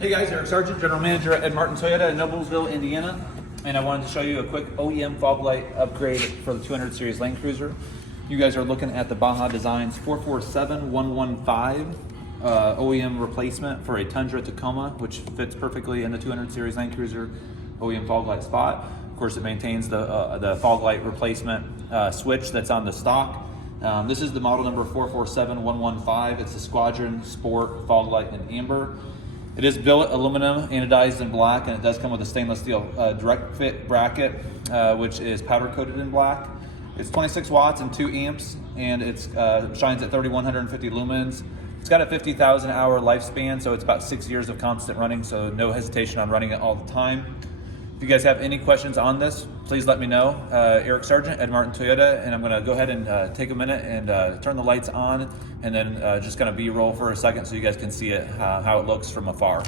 Hey guys, Eric Sargent, General Manager at Ed Martin Toyota in Noblesville, Indiana. And I wanted to show you a quick OEM fog light upgrade for the 200 series Land Cruiser. You guys are looking at the Baja Designs 447115 OEM replacement for a Tundra Tacoma, which fits perfectly in the 200 series Land Cruiser OEM fog light spot. Of course, it maintains the fog light replacement switch that's on the stock. This is the model number 447115. It's a Squadron Sport fog light in amber. It is billet aluminum, anodized in black, and it does come with a stainless steel direct fit bracket, which is powder coated in black. It's 26 watts and 2 amps, and it shines at 3150 lumens. It's got a 50,000 hour lifespan, so it's about 6 years of constant running, so no hesitation on running it all the time. If you guys have any questions on this, please let me know. Eric Sargent, Ed Martin Toyota, and I'm gonna go ahead and take a minute and turn the lights on, and then just gonna B-roll for a second so you guys can see it, how it looks from afar.